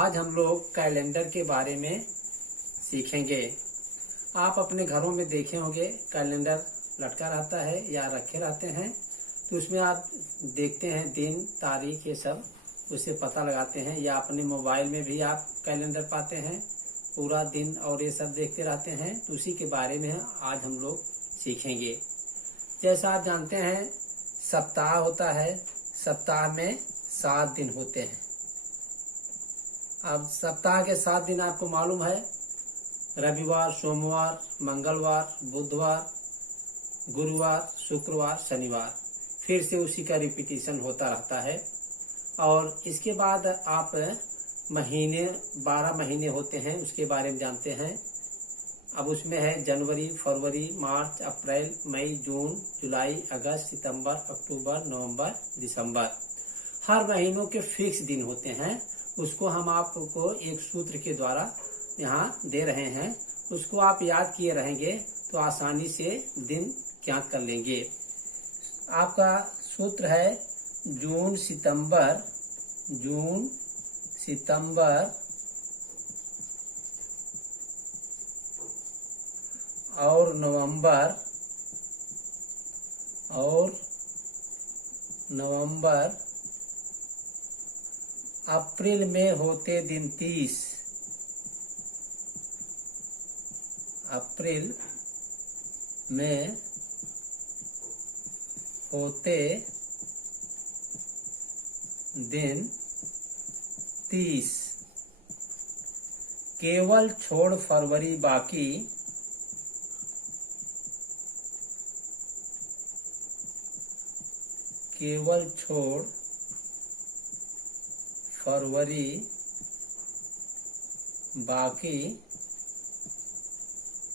आज हम लोग कैलेंडर के बारे में सीखेंगे। आप अपने घरों में देखे होंगे कैलेंडर लटका रहता है या रखे रहते हैं, तो उसमें आप देखते हैं दिन तारीख ये सब उससे पता लगाते हैं, या अपने मोबाइल में भी आप कैलेंडर पाते हैं, पूरा दिन और ये सब देखते रहते हैं। तो उसी के बारे में आज हम लोग सीखेंगे। जैसा आप जानते हैं सप्ताह होता है, सप्ताह में 7 दिन होते हैं। अब सप्ताह के 7 दिन आपको मालूम है, रविवार, सोमवार, मंगलवार, बुधवार, गुरुवार, शुक्रवार, शनिवार। फिर से उसी का रिपीटिशन होता रहता है। और इसके बाद आप महीने 12 महीने होते हैं, उसके बारे में जानते हैं। अब उसमें है जनवरी, फरवरी, मार्च, अप्रैल, मई, जून, जुलाई, अगस्त, सितंबर, अक्टूबर, नवंबर, दिसंबर। हर महीनों के फिक्स दिन होते हैं। उसको हम आपको एक सूत्र के द्वारा यहाँ दे रहे हैं। उसको आप याद किए रहेंगे तो आसानी से दिन ज्ञात कर लेंगे। आपका सूत्र है जून, सितंबर, और नवंबर, अप्रैल में होते दिन 30, अप्रैल में होते दिन 30, केवल छोड़ फरवरी बाकी, केवल छोड़ फरवरी बाकी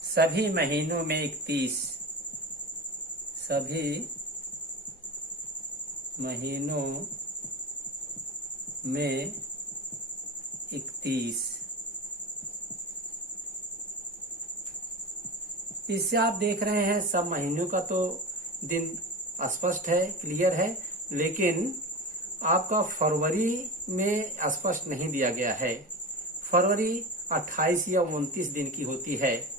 सभी महीनों में 31, सभी महीनों में 31। इससे आप देख रहे हैं सब महीनों का तो दिन स्पष्ट है, क्लियर है, लेकिन आपका फरवरी में स्पष्ट नहीं दिया गया है। फरवरी 28 या 29 दिन की होती है।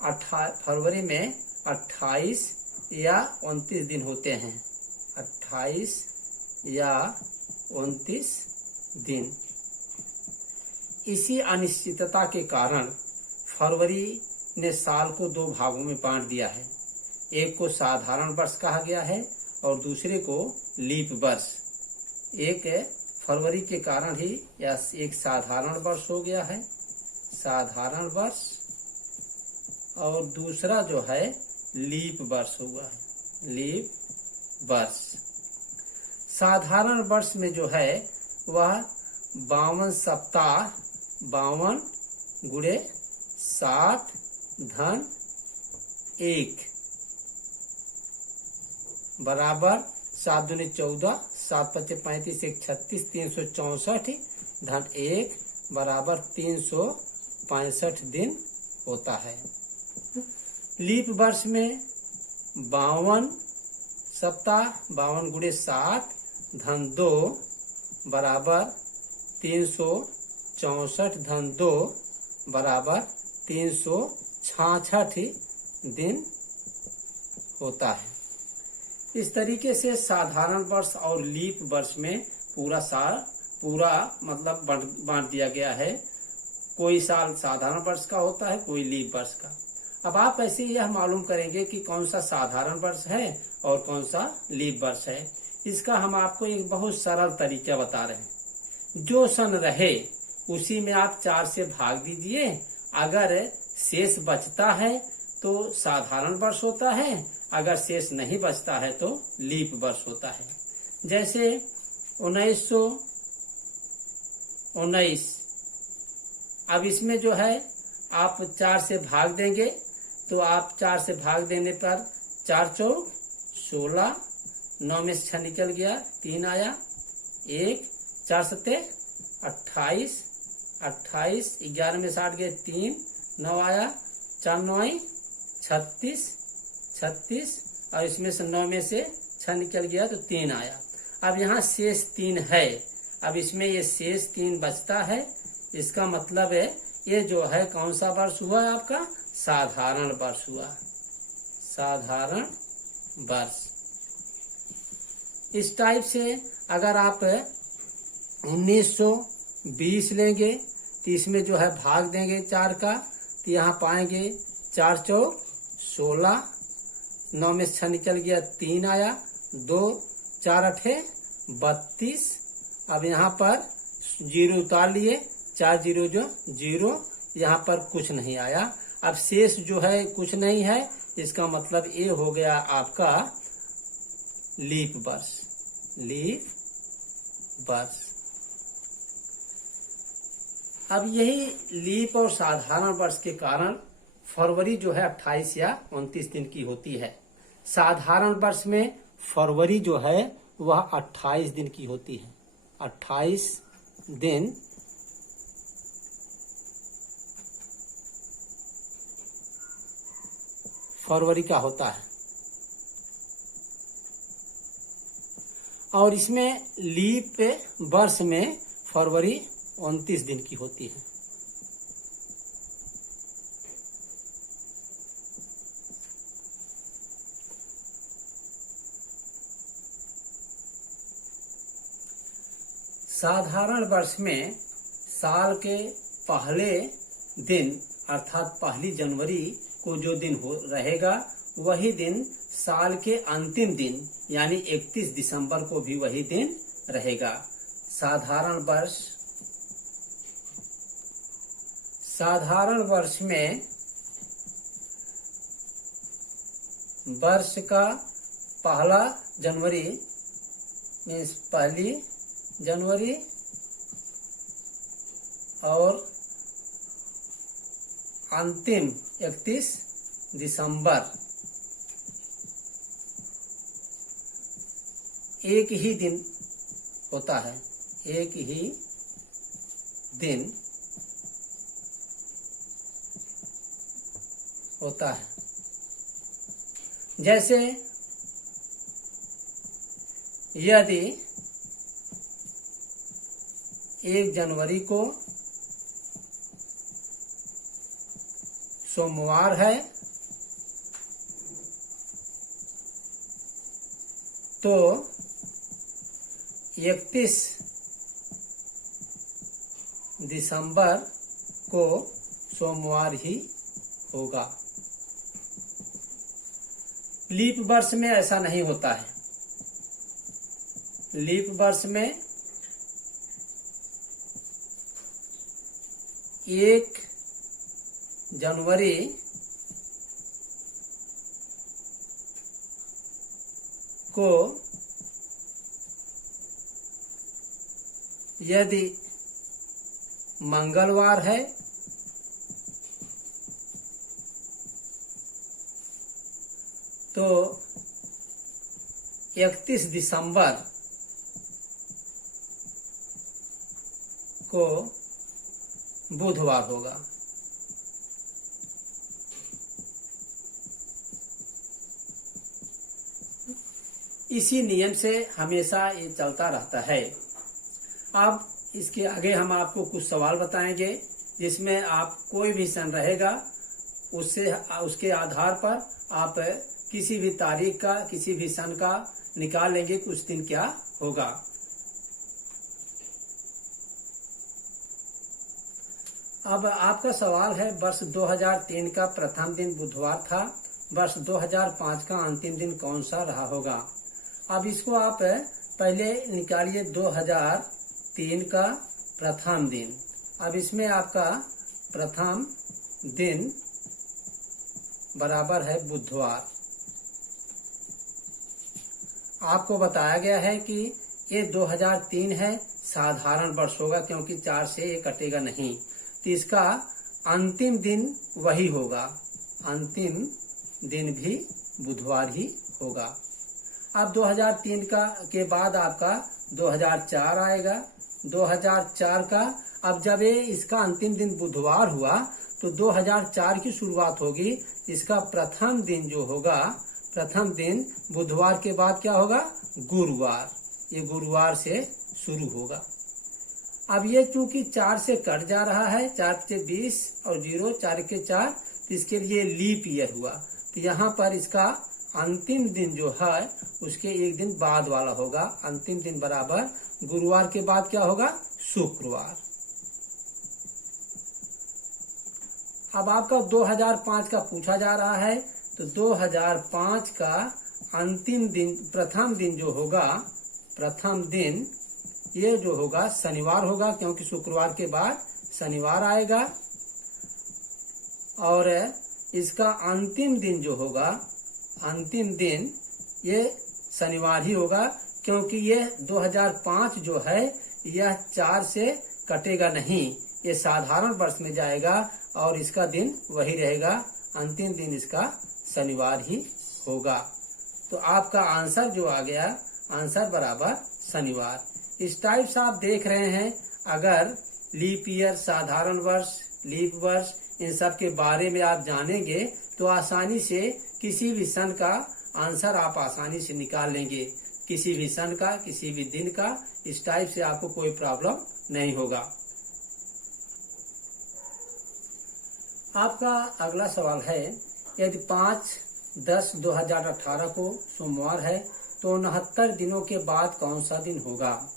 फरवरी में 28 या 29 दिन होते हैं, 28 या 29 दिन। इसी अनिश्चितता के कारण फरवरी ने साल को 2 भागों में बांट दिया है। एक को साधारण वर्ष कहा गया है और दूसरे को लीप वर्ष। एक फरवरी के कारण ही या एक साधारण वर्ष हो गया है, साधारण वर्ष, और दूसरा जो है लीप वर्ष हुआ है, लीप वर्ष। साधारण वर्ष में जो है वह 52 सप्ताह, 52 गुणे 7 धन 1 बराबर 7 दूनी 14, 7 पच्चे 35, 1 36, 364 धन 1 बराबर 365 दिन होता है। लीप वर्ष में 52 सप्ताह, 52 गुणे 7 धन 2 बराबर 364 धन 2 बराबर 366 दिन होता है। इस तरीके से साधारण वर्ष और लीप वर्ष में पूरा साल मतलब बांट दिया गया है। कोई साल साधारण वर्ष का होता है, कोई लीप वर्ष का। अब आप ऐसे यह मालूम करेंगे कि कौन सा साधारण वर्ष है और कौन सा लीप वर्ष है। इसका हम आपको एक बहुत सरल तरीका बता रहे हैं। जो सन रहे उसी में आप 4 से भाग दीजिए। अगर शेष बचता है तो साधारण वर्ष होता है, अगर शेष नहीं बचता है तो लीप वर्ष होता है। जैसे 1919, अब इसमें जो है आप 4 से भाग देंगे, तो आप 4 से भाग देने पर 4 चौक 16, 9 में से 6 निकल गया, 3 आया, 1, 4 सत्ते 28, 28, 11 में से 8 गए 3, 9 आया, 4 9 आई 36, 36, और इसमें से 9 में से 6 निकल गया तो 3 आया। अब यहाँ शेष 3 है। अब इसमें ये शेष 3 बचता है। इसका मतलब है ये जो है कौन सा वर्ष हुआ है आपका? साधारण वर्ष हुआ, साधारण वर्ष। इस टाइप से अगर आप 1920 लेंगे तो इसमें जो है भाग देंगे 4 का, तो यहाँ पाएंगे 4 चौक 16, 9 में 6 निकल गया, 3 आया, 2 4 अठे 32। अब यहाँ पर 0 उतार लिए, 4 0 जो 0, यहाँ पर कुछ नहीं आया। अब शेष जो है कुछ नहीं है, इसका मतलब ये हो गया आपका लीप वर्ष, लीप वर्ष। अब यही लीप और साधारण वर्ष के कारण फरवरी जो है 28 या 29 दिन की होती है। साधारण वर्ष में फरवरी जो है वह 28 दिन की होती है, 28 दिन फरवरी का होता है। और इसमें लीप वर्ष में फरवरी 29 दिन की होती है। साधारण वर्ष में साल के पहले दिन अर्थात पहली जनवरी को जो दिन हो रहेगा वही दिन साल के अंतिम दिन यानी 31 दिसंबर को भी वही दिन रहेगा। साधारण वर्ष में वर्ष का पहला जनवरी मीन्स पहली जनवरी और अंतिम 31 दिसंबर एक ही दिन होता है, एक ही दिन होता है। जैसे यदि 1 जनवरी को सोमवार है तो 31 दिसंबर को सोमवार ही होगा। लीप वर्ष में ऐसा नहीं होता है। लीप वर्ष में 1 जनवरी को यदि मंगलवार है तो 31 दिसंबर को बुधवार होगा। इसी नियम से हमेशा ये चलता रहता है। अब इसके आगे हम आपको कुछ सवाल बताएंगे जिसमें आप कोई भी सन रहेगा उसके आधार पर आप किसी भी तारीख का किसी भी सन का निकाल लेंगे कुछ दिन क्या होगा। अब आपका सवाल है वर्ष 2003 का प्रथम दिन बुधवार था, वर्ष 2005 का अंतिम दिन कौन सा रहा होगा। अब इसको आप पहले निकालिए 2003 का प्रथम दिन। अब इसमें आपका प्रथम दिन बराबर है बुधवार। आपको बताया गया है कि ये 2003 है, साधारण वर्ष होगा क्योंकि 4 से ये कटेगा नहीं, तो इसका अंतिम दिन वही होगा, अंतिम दिन भी बुधवार ही होगा। अब 2003 के बाद आपका 2004 आएगा। 2004 का अब जब ये इसका अंतिम दिन बुधवार हुआ तो 2004 की शुरुआत होगी। इसका प्रथम दिन जो होगा, प्रथम दिन बुधवार के बाद क्या होगा, गुरुवार। ये गुरुवार से शुरू होगा। अब ये चूंकि 4 से कट जा रहा है, 4 से 20 और 0 4 के 4, तो इसके लिए लीप ईयर हुआ। तो यहाँ पर इसका अंतिम दिन जो है उसके एक दिन बाद वाला होगा। अंतिम दिन बराबर गुरुवार के बाद क्या होगा, शुक्रवार। अब आपका 2005 का पूछा जा रहा है, तो 2005 का अंतिम दिन, प्रथम दिन जो होगा, प्रथम दिन ये जो होगा शनिवार होगा, क्योंकि शुक्रवार के बाद शनिवार आएगा। और इसका अंतिम दिन जो होगा, अंतिम दिन ये शनिवार ही होगा, क्योंकि ये 2005 जो है यह 4 से कटेगा नहीं, ये साधारण वर्ष में जाएगा और इसका दिन वही रहेगा। अंतिम दिन इसका शनिवार ही होगा। तो आपका आंसर जो आ गया, आंसर बराबर शनिवार। इस टाइप से आप देख रहे हैं, अगर लीप ईयर, साधारण वर्ष, लीप वर्ष, इन सब के बारे में आप जानेंगे तो आसानी से किसी भी सन का आंसर आप आसानी से निकाल लेंगे। किसी भी सन का, किसी भी दिन का, इस टाइप से आपको कोई प्रॉब्लम नहीं होगा। आपका अगला सवाल है, यदि 5/10/2018 को सोमवार है तो 69 दिनों के बाद कौन सा दिन होगा?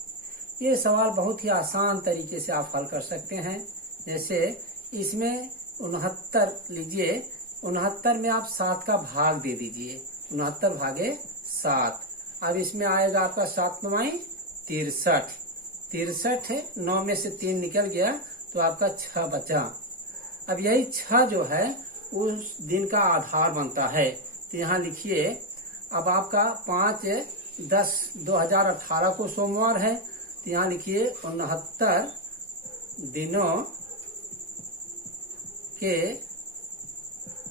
ये सवाल बहुत ही आसान तरीके से आप हल कर सकते हैं। जैसे इसमें 69 लीजिए, 69 में आप 7 का भाग दे दीजिए, 69 भागे 7। अब इसमें आएगा आपका 7 9 63, 63 है, 9 में से 3 निकल गया तो आपका 6 बचा। अब यही 6 जो है उस दिन का आधार बनता है। तो यहाँ लिखिए, अब आपका 5/10/2018 को सोमवार है, तो यहाँ लिखिए 69 दिनों के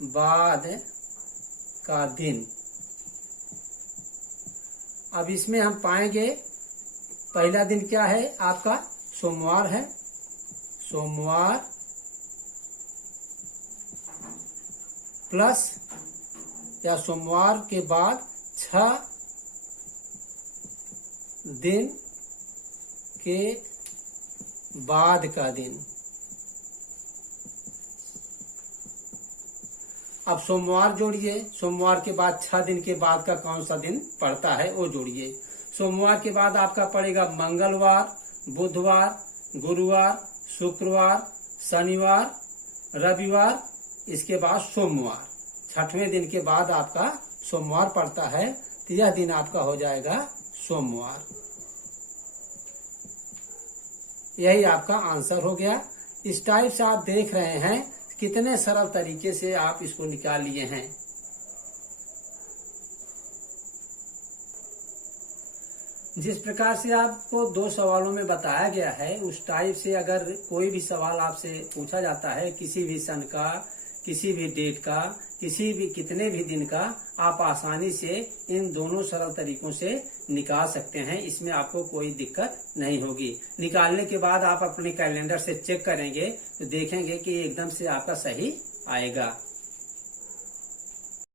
बाद का दिन। अब इसमें हम पाएंगे पहला दिन क्या है, आपका सोमवार है, सोमवार प्लस या सोमवार के बाद 6 दिन के बाद का दिन। अब सोमवार जोड़िए, सोमवार के बाद 6 दिन के बाद का कौन सा दिन पड़ता है वो जोड़िए। सोमवार के बाद आपका पड़ेगा मंगलवार, बुधवार, गुरुवार, शुक्रवार, शनिवार, रविवार, इसके बाद सोमवार। 6वें दिन के बाद आपका सोमवार पड़ता है, तो यह दिन आपका हो जाएगा सोमवार। यही आपका आंसर हो गया। इस टाइप से आप देख रहे हैं कितने सरल तरीके से आप इसको निकाल लिए हैं। जिस प्रकार से आपको 2 सवालों में बताया गया है, उस टाइप से अगर कोई भी सवाल आपसे पूछा जाता है, किसी भी सन का, किसी भी डेट का, किसी भी कितने भी दिन का, आप आसानी से इन दोनों सरल तरीकों से निकाल सकते हैं। इसमें आपको कोई दिक्कत नहीं होगी। निकालने के बाद आप अपने कैलेंडर से चेक करेंगे तो देखेंगे कि एकदम से आपका सही आएगा।